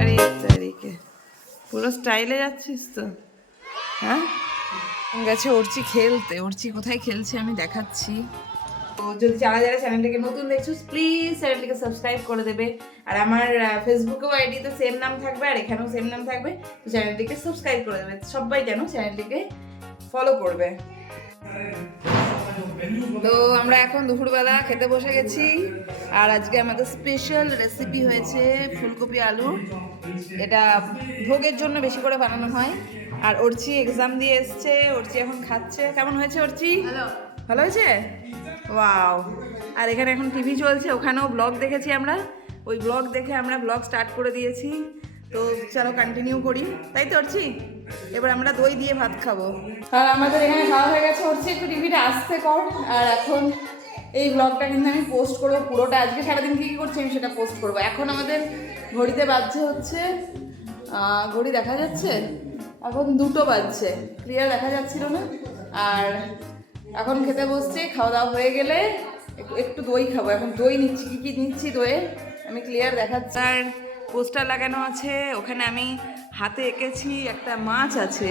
আরে তারিখে। পুরো স্টাইলে যাচ্ছিস তো? হ্যাঁ? গেছে উঠছি খেলতে। উঠছি কোথায় খেলছে আমি দেখাচ্ছি। তো যদি যারা যারা চ্যানেলটাকে নতুন দেখছ প্লিজ চ্যানেলটিকে সাবস্ক্রাইব করে দেবে। আর আমার ফেসবুকেও আইডিতে সেম নাম থাকবে আর এখানেও সেম নাম থাকবে। তো চ্যানেলটিকে সাবস্ক্রাইব করে দেবে। সবাই যেন চ্যানেলটিকে ফলো করবে। তো আমরা এখন দুপুরবেলা খেতে বসে গেছি। আর আজকে আমাদের স্পেশাল রেসিপি হয়েছে ফুলকপি আলু। এটা ভোগের জন্য বেশি করে বানানো হয়। আর অর্চি এক্সাম দিয়ে এসছে অর্চি এখন খাচ্ছে। কেমন হয়েছে অর্চি? ভালো। হয়েছে? ওয়াও আর এখানে এখন টিভি চলছে ওখানেও ব্লগ দেখেছি আমরা। ওই ব্লগ দেখে আমরা ব্লগ স্টার্ট করে দিয়েছি। তো চলো কন্টিনিউ করি। তাই তো অর্চি? এবার আমরা দই দিয়ে ভাত খাব। আর আমাদের এখানে খাওয়া হয়ে গেছে অর্চি একটু টিভিটা আসতে কর। আর এখন এই ব্লগটা কিন্তু আমি পোস্ট করব পুরোটা। আজকে সারাদিন কী কী করছি আমি সেটা পোস্ট করব। এখন আমাদের ঘড়িতে বাজছে হচ্ছে ঘড়ি দেখা যাচ্ছে? এখন দুটো বাজছে। ক্লিয়ার দেখা যাচ্ছিল না। আর এখন খেতে বসছি খাওয়া দাওয়া হয়ে গেলে একটু- একটু দই খাব। এখন দই নিচ্ছি কী কী নিচ্ছি দইয়ে? আমি ক্লিয়ার দেখাচ্ছি। আর পোস্টার লাগানো আছে, ওখানে আমি হাতে এঁকেছি একটা মাছ আছে।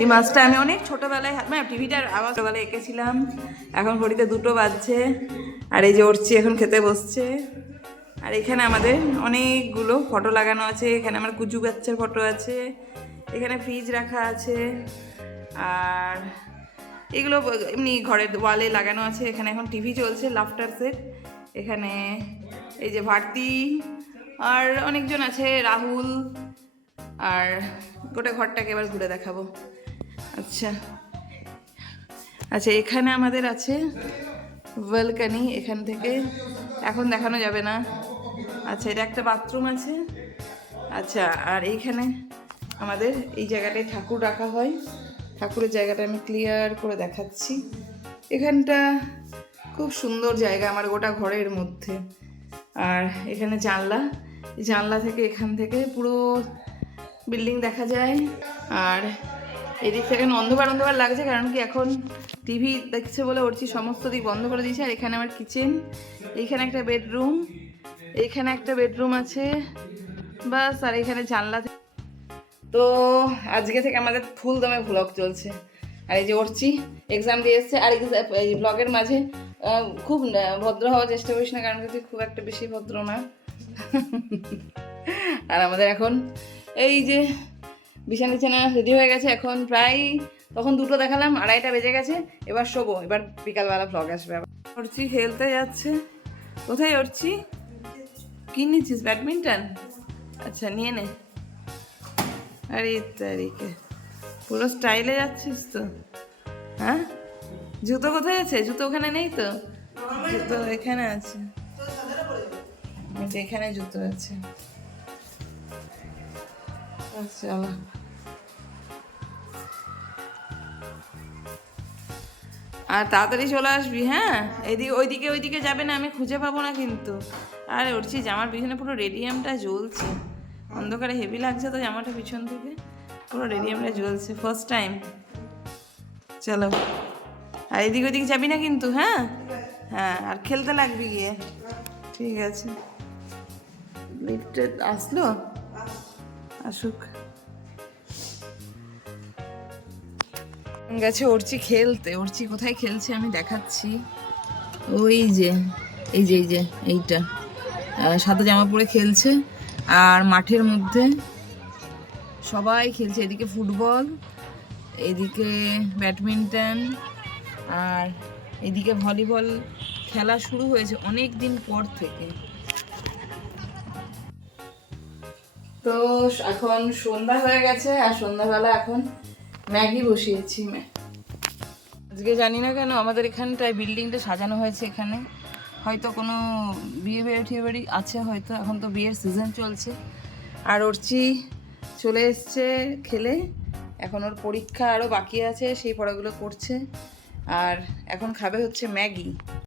এই মাছটা আমি অনেক ছোটোবেলায় মানে টিভিটার আবার ছোটোবেলায় এঁকেছিলাম, এখন ঘড়িতে দুটো বাজছে, আর এই যে উঠছি এখন খেতে বসছে। আর এখানে আমাদের অনেকগুলো ফটো লাগানো আছে, এখানে আমার কুচু বাচ্চার ফটো আছে, এখানে ফ্রিজ রাখা আছে, আর এগুলো এমনি ঘরের ওয়ালে লাগানো আছে, এখানে এখন টিভি চলছে, লাফটার সেট। এখানে এই যে ভারতী আর অনেকজন আছে, রাহুল, আর গোটা ঘরটাকে এবার ঘুরে দেখাবো। আচ্ছা। আচ্ছা এখানে আমাদের আছে ওয়েলকানি এখান থেকে। এখন দেখানো যাবে না। আচ্ছা এটা একটা বাথরুম আছে। আচ্ছা আর এইখানে আমাদের এই জায়গাটায় ঠাকুর রাখা হয়। ঠাকুরের জায়গাটা আমি ক্লিয়ার করে দেখাচ্ছি। এখানটা খুব সুন্দর জায়গা আমার গোটা ঘরের মধ্যে। আর এখানে জানলা। জানলা থেকে এখান থেকে পুরো বিল্ডিং দেখা যায়। আর এদিক থেকে এখন অন্ধকার অন্ধকার লাগছে কারণ কি এখন টিভি দেখছে বলে ওরছি সমস্ত দিক বন্ধ করে দিয়েছে। আর এখানে আমার কিচেন এইখানে একটা বেডরুম এইখানে একটা বেডরুম আছে। বাস, আর এখানে জানলা তো আজকে থেকে আমাদের ফুল দমে ভ্লগ চলছে। আর এই যে ওরছি এক্সাম দিয়ে এসছে। আর এই ব্লগের মাঝে খুব ভদ্র হওয়ার চেষ্টা করিস না কারণ তুই খুব একটা বেশি ভদ্র না। আর আমাদের এখন এই যে বিছানা টিছানা রেডি হয়ে গেছে এখন প্রায় তখন দুটো দেখালাম আড়াইটা বেজে গেছে এবার শোবো এবার বিকালবেলা ব্লগ আসবে আবার। অর্চি খেলতে যাচ্ছে। কোথায় অর্চি? কি নিচ্ছিস ব্যাডমিন্টন? আচ্ছা নিয়ে নে। আরে তারিখে। পুরো স্টাইলে যাচ্ছিস তো। হ্যাঁ? জুতো কোথায় আছে? জুতো ওখানে নেই তো? জুতো। এখানে আছে। যে এখানে জুতো আছে চলো। আর তাড়াতাড়ি চলে আসবি হ্যাঁ? এদিকে, ওইদিকে ওইদিকে যাবে না, আমি খুঁজে পাবো না কিন্তু। আর উঠছি জামার পিছনে পুরো রেডিয়ামটা জ্বলছে। অন্ধকারে হেভি লাগছে তো জামাটা পিছন থেকে। পুরো রেডিয়ামটা জ্বলছে ফার্স্ট টাইম চলো। আর এদিক, ওইদিকে যাবি না কিন্তু হ্যাঁ? হ্যাঁ আর খেলতে লাগবি গিয়ে। ঠিক আছে। লিফটে আসলো? আসুক। গেছে উড়ছি খেলতে। উড়ছি কোথায় খেলছে আমি দেখাচ্ছি। ওই যে, এই যে এই যে, এইটা। সাদা জামা পরে খেলছে। আর মাঠের মধ্যে সবাই খেলছে। এদিকে ফুটবল, এদিকে ব্যাডমিন্টন, আর এদিকে ভলিবল খেলা শুরু হয়েছে অনেক দিন পর থেকে। তো এখন সন্ধ্যা হয়ে গেছে, আর সন্ধ্যাবেলা এখন ম্যাগি বসিয়েছি আজকে জানি না কেন আমাদের এখানটায় বিল্ডিংটা সাজানো হয়েছে এখানে। হয়তো কোনো বিয়ে বাড়ি ঠিয়ে বাড়ি আছে হয়তো, এখন তো বিয়ের সিজন চলছে। আর ওরচি চলে এসছে খেলে। এখন ওর পরীক্ষা আরও বাকি আছে, সেই পড়াগুলো করছে। আর এখন খাবে হচ্ছে ম্যাগি।